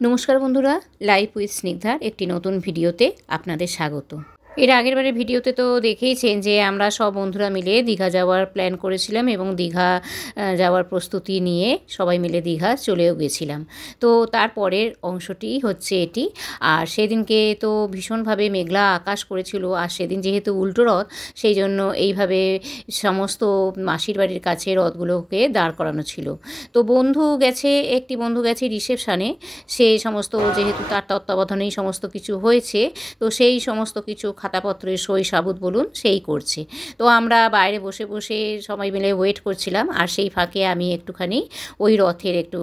নমস্কার বন্ধুরা, life with স্নিগ্ধার একটি নতুন ভিডিওতে আপনাদের স্বাগত। এর আগের বারের ভিডিওতে তো দেখেইছেন যে আমরা সব বন্ধুরা মিলে দীঘা যাওয়ার প্ল্যান করেছিলাম এবং দীঘা যাওয়ার প্রস্তুতি নিয়ে সবাই মিলে দীঘা চলেও গেছিলাম। তো তারপরের অংশটি হচ্ছে এটি। আর সেদিনকে তো ভীষণভাবে মেঘলা আকাশ করেছিল, আর সেদিন যেহেতু উল্টো রথ, সেই জন্য এইভাবে সমস্ত মাসির বাড়ির কাছে রথগুলোকে দাঁড় করানো ছিল। তো একটি বন্ধু গেছে রিসেপশানে, সেই সমস্ত যেহেতু তার তত্ত্বাবধানেই সমস্ত কিছু হয়েছে, তো সেই সমস্ত কিছু খাতাপত্রের সই সাবুত বলুন সেই করছে। তো আমরা বাইরে বসে বসে সবাই মিলে ওয়েট করছিলাম, আর সেই ফাঁকে আমি একটুখানি ওই রথের একটু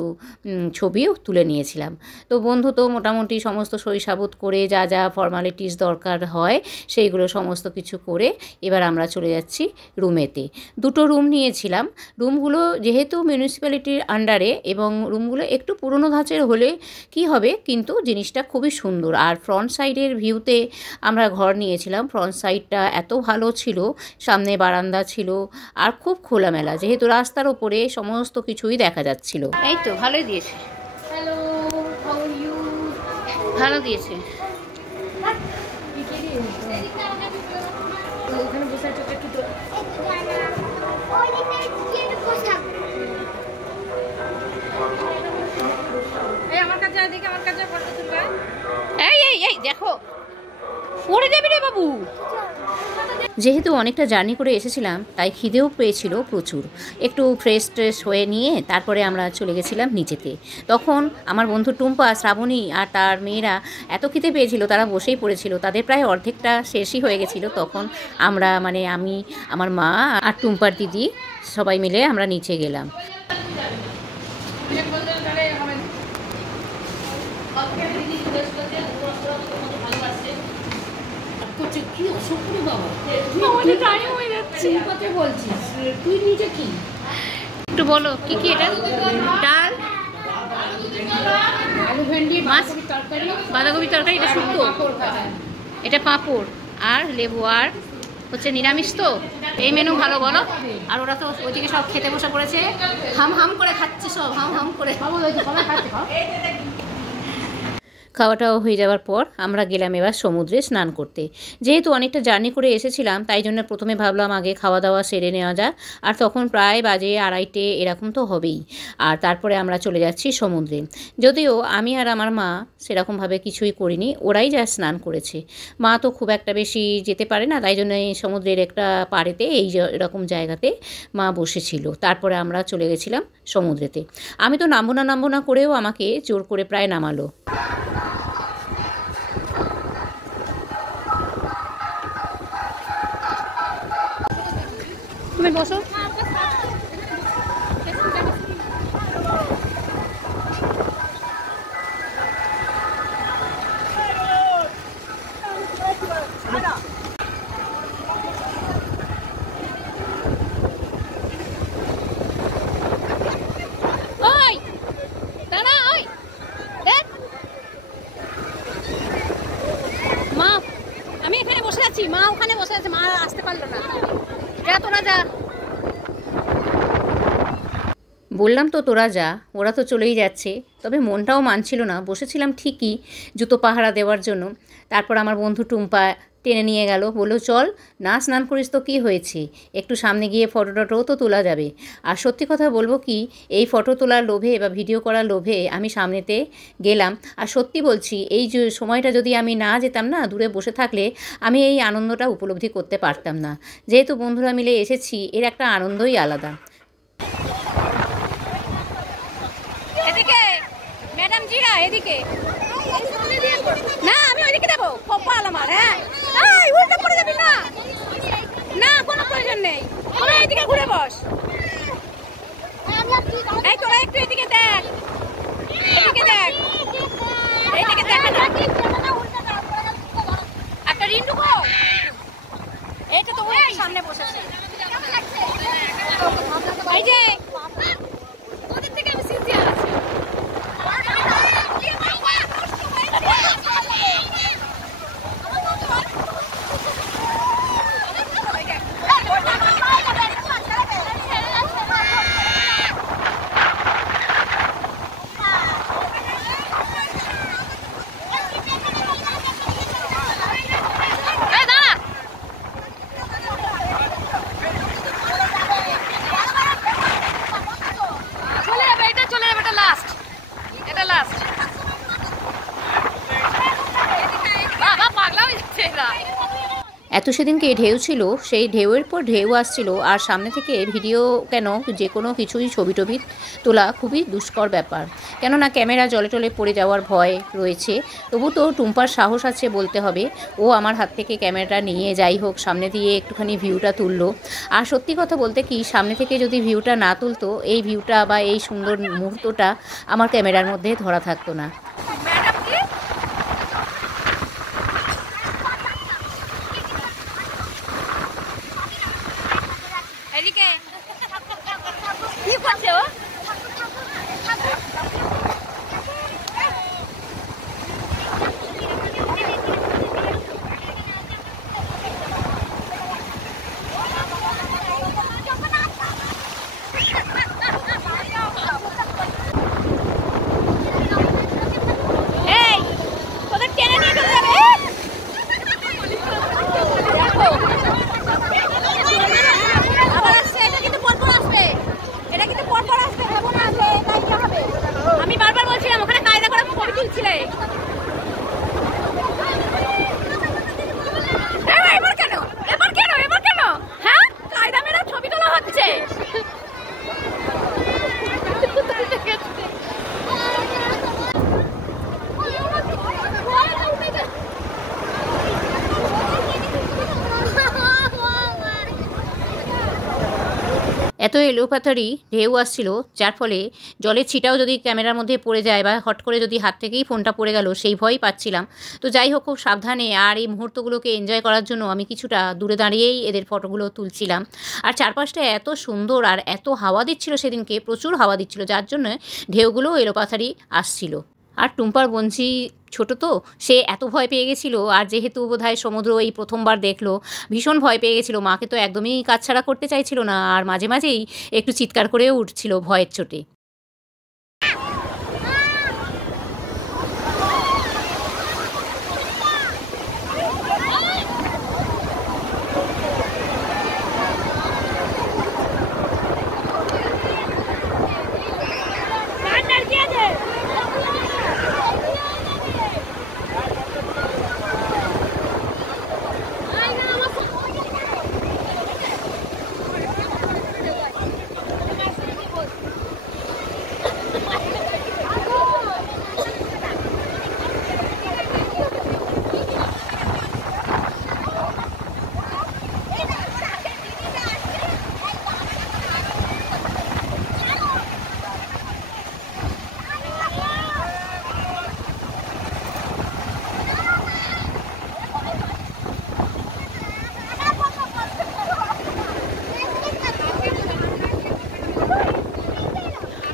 ছবিও তুলে নিয়েছিলাম। তো বন্ধু তো মোটামুটি সমস্ত সই সাবুত করে যা যা ফর্মালিটিস দরকার হয় সেইগুলো সমস্ত কিছু করে এবার আমরা চলে যাচ্ছি রুমেতে। দুটো রুম নিয়েছিলাম। রুমগুলো যেহেতু মিউনিসিপ্যালিটির আন্ডারে এবং রুমগুলো একটু পুরনো ধাঁচের হলে কি হবে, কিন্তু জিনিসটা খুবই সুন্দর। আর ফ্রন্ট সাইডের ভিউতে আমরা ঘর নিয়েছিলাম। ফ্রন্ট সাইডটা এত ভালো ছিল, সামনে বারান্দা ছিল আর খুব খোলামেলা, যেহেতু রাস্তার উপরে সমস্ত কিছুই দেখা যাচ্ছিল। এই তো ভালোই দিয়েছে। Hello, how are you? ভালো দিয়েছে। এই দেখো, পড়ে যাবি রে বাবু। যেহেতু অনেকটা জার্নি করে এসেছিলাম, তাই খিদেও পেয়েছিল প্রচুর। একটু ফ্রেশ হয়ে নিয়ে তারপরে আমরা চলে গেছিলাম নিচেতে। তখন আমার বন্ধু টুম্পা, শ্রাবণী আর তার মেয়েরা এত খিদে পেয়েছিল, তারা বসেই পড়েছিল। তাদের প্রায় অর্ধেকটা শেষই হয়ে গেছিলো। তখন আমরা আমি, আমার মা আর টুম্পার দিদি সবাই মিলে আমরা নিচে গেলাম। একটু বলো কি কি এটা? ডাল, আলু ভেন্ডি, মাছ, বাঁধাকপি তরকারি, এটা শুক্তো, এটা পাঁপড় আর লেবু, আর হচ্ছে নিরামিষ। তো এই মেনু ভালো বলো। আর ওরা তো ওইদিকে সব খেতে বসে পড়েছে, হাম হাম করে খাচ্ছে, সব হাম হাম করে। খাওয়াটাও হয়ে যাওয়ার পর আমরা গেলাম এবার সমুদ্রে স্নান করতে। যেহেতু অনেকটা জার্নি করে এসেছিলাম, তাই জন্য প্রথমে ভাবলাম আগে খাওয়া দাওয়া সেরে নেওয়া যাক। আর তখন প্রায় বাজে 2:30 এরকম তো হবেই। আর তারপরে আমরা চলে যাচ্ছি সমুদ্রে। যদিও আমি আর আমার মা সেরকমভাবে কিছুই করিনি, ওরাই যা স্নান করেছে। মা তো খুব একটা বেশি যেতে পারে না, তাই জন্য সমুদ্রের একটা পাড়েতে এরকম জায়গাতে মা বসেছিল। তারপরে আমরা চলে গেছিলাম সমুদ্রেতে। আমি তো নামবো না করেও আমাকে জোর করে প্রায় নামালো। তুমি বসো। আমি এখানে বসে আছি, মা ওখানে বসে আছে, মা আসতে পারলো না। যা তোরা যা, বললাম তো তোরা যা। ওরা তো চলেই যাচ্ছে, তবে মনটাও মানছিল না। বসেছিলাম ঠিকই জুতো পাহারা দেওয়ার জন্য। তারপর আমার বন্ধু টুম্পা টেনে নিয়ে গেল, বললো চল না, স্নান করিস তো কী হয়েছে, একটু সামনে গিয়ে ফটো টটোও তো তোলা যাবে। আর সত্যি কথা বলবো কি, এই ফটো তোলার লোভে বা ভিডিও করার লোভে আমি সামনেতে গেলাম। আর সত্যি বলছি, এই যে সময়টা যদি আমি না যেতাম না, দূরে বসে থাকলে আমি এই আনন্দটা উপলব্ধি করতে পারতাম না। যেহেতু বন্ধুরা মিলে এসেছি, এর একটা আনন্দই আলাদা। এদিকে ম্যাডাম জিরা, এদিকে না, আমি ওইদিকে দেবো, কপাল আমার। হ্যাঁ, উল্টো পড়ে যাবি না, না কোনো প্রয়োজন নেই, তোরা এদিকে ঘুরে বস। এই তোরা একটু এদিকে দেখ, এদিকে দেখ, এইদিকে দেখ একটা রিন্টু, এইটা তো সামনে বসেছে। এই যে ওদের থেকে আমি সিনসিয়ার আছি। এত সেদিনকে ঢেউ ছিল, সেই ঢেউয়ের পর ঢেউ আসছিল, আর সামনে থেকে ভিডিও কেন যে কোনো কিছুই ছবি টবি তোলা খুবই দুষ্কর ব্যাপার, কেননা ক্যামেরা জলে টলে পড়ে যাওয়ার ভয় রয়েছে। তবু তো টুম্পার সাহস আছে বলতে হবে, ও আমার হাত থেকে ক্যামেরাটা নিয়ে যাই হোক সামনে দিয়ে একটুখানি ভিউটা তুললো। আর সত্যি কথা বলতে কি, সামনে থেকে যদি ভিউটা না তুলতো, এই ভিউটা বা এই সুন্দর মুহূর্তটা আমার ক্যামেরার মধ্যে ধরা থাকতো না। এত এলোপাতাড়ি ঢেউ আসছিল, যার ফলে জলের ছিটাও যদি ক্যামেরার মধ্যে পড়ে যায় বা হট করে যদি হাত থেকেই ফোনটা পড়ে গেল, সেই ভয়ই পাচ্ছিলাম। তো যাই হোক, খুব সাবধানে আর এই মুহূর্তগুলোকে এনজয় করার জন্য আমি কিছুটা দূরে দাঁড়িয়েই এদের ফটোগুলো তুলছিলাম। আর চারপাশটা এত সুন্দর আর এত হাওয়া দিচ্ছিল, সেদিনকে প্রচুর হাওয়া দিচ্ছিল, যার জন্য ঢেউগুলো এলোপাতাড়ি আসছিল। আর টুম্পার বোনঝি ছোট তো, সে এত ভয় পেয়ে গেছিলো, আর যেহেতু বোধহয় সমুদ্র এই প্রথমবার দেখলো, ভীষণ ভয় পেয়ে গেছিলো। মাকে তো একদমই কাছছাড়া করতে চাইছিল না, আর মাঝে মাঝেই একটু চিৎকার করেও উঠছিল ভয়ের চোটে।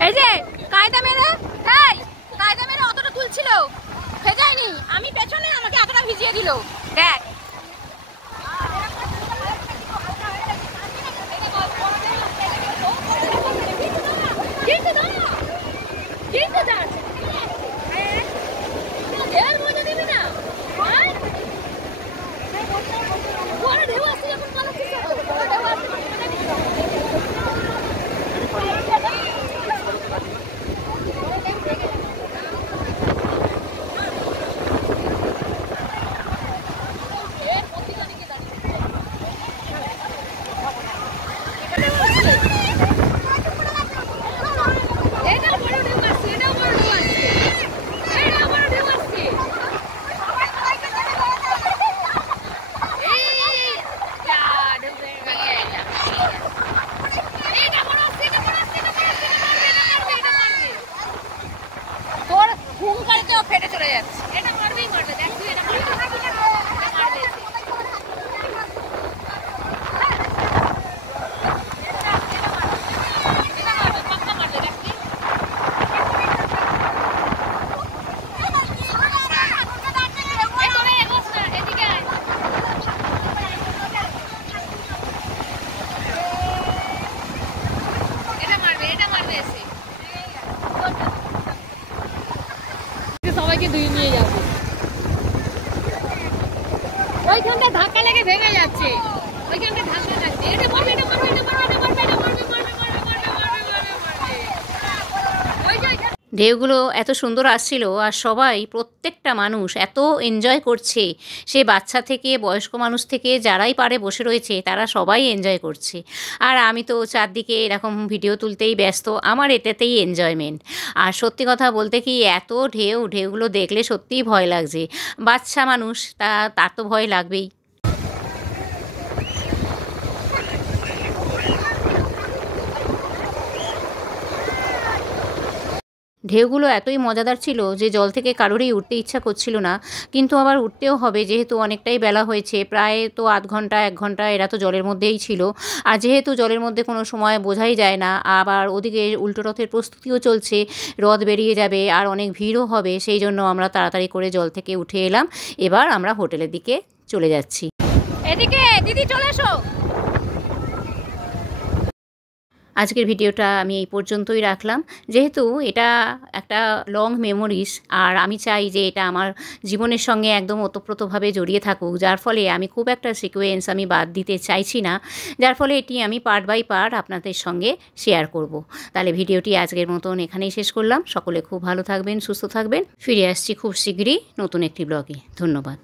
এই যে কায়দা মেরে অতটা তুলছিল, ভেজায়নি, আমি পেছনে, আমাকে এতটা ভিজিয়ে দিল। দেখ ফেটে চলে যাচ্ছে, এটা মারবেই মারবে, দেখ তুই এটা মারবে। দিয়ে নিয়ে যাবো। ওইখানটা ধাক্কা লেগে ভেঙে যাচ্ছে, ওইখানটা ধাক্কা লাগছে। এটা মারবে, এটা মারবে, এটা মারবে, এটা মারবে, এটা মারবে, মারবে, মারবে, মারবে, মারবে, মারবে। ওই যে ঢেউগুলো এত সুন্দর আসছিল আর সবাই প্রত্যেকটা মানুষ এত এনজয় করছে, সে বাচ্চা থেকে বয়স্ক মানুষ থেকে যারাই পারে বসে রয়েছে তারা সবাই এনজয় করছে। আর আমি তো চারদিকে এরকম ভিডিও তুলতেই ব্যস্ত, আমার এটাতেই এনজয়মেন্ট। আর সত্যি কথা বলতে কি এত ঢেউগুলো দেখলে সত্যিই ভয় লাগছে। বাচ্চা মানুষ তার তো ভয় লাগবেই। ঢেউগুলো এতই মজাদার ছিল যে জল থেকে কারোরই উঠতে ইচ্ছা করছিল না, কিন্তু আবার উঠতেও হবে যেহেতু অনেকটাই বেলা হয়েছে, প্রায় তো আধ ঘন্টা 1 ঘন্টা এরা তো জলের মধ্যেই ছিল। আর যেহেতু জলের মধ্যে কোনো সময় বোঝাই যায় না, আবার ওদিকে উল্টো রথের প্রস্তুতিও চলছে, রথ বেরিয়ে যাবে আর অনেক ভিড়ও হবে, সেই জন্য আমরা তাড়াতাড়ি করে জল থেকে উঠে এলাম। এবার আমরা হোটেলের দিকে চলে যাচ্ছি। এদিকে দিদি চলে এসো। আজকের ভিডিওটা আমি এই পর্যন্তই রাখলাম, যেহেতু এটা একটা লং মেমোরিজ আর আমি চাই যে এটা আমার জীবনের সঙ্গে একদম ওতপ্রোতভাবে জড়িয়ে থাকুক, যার ফলে আমি খুব একটা সিকোয়েন্স আমি বাদ দিতে চাইছি না, যার ফলে এটি আমি পার্ট বাই পার্ট আপনাদের সঙ্গে শেয়ার করব। তাহলে ভিডিওটি আজকের মতন এখানেই শেষ করলাম। সকলে খুব ভালো থাকবেন, সুস্থ থাকবেন। ফিরে আসছি খুব শীঘ্রই নতুন একটি ব্লগে। ধন্যবাদ।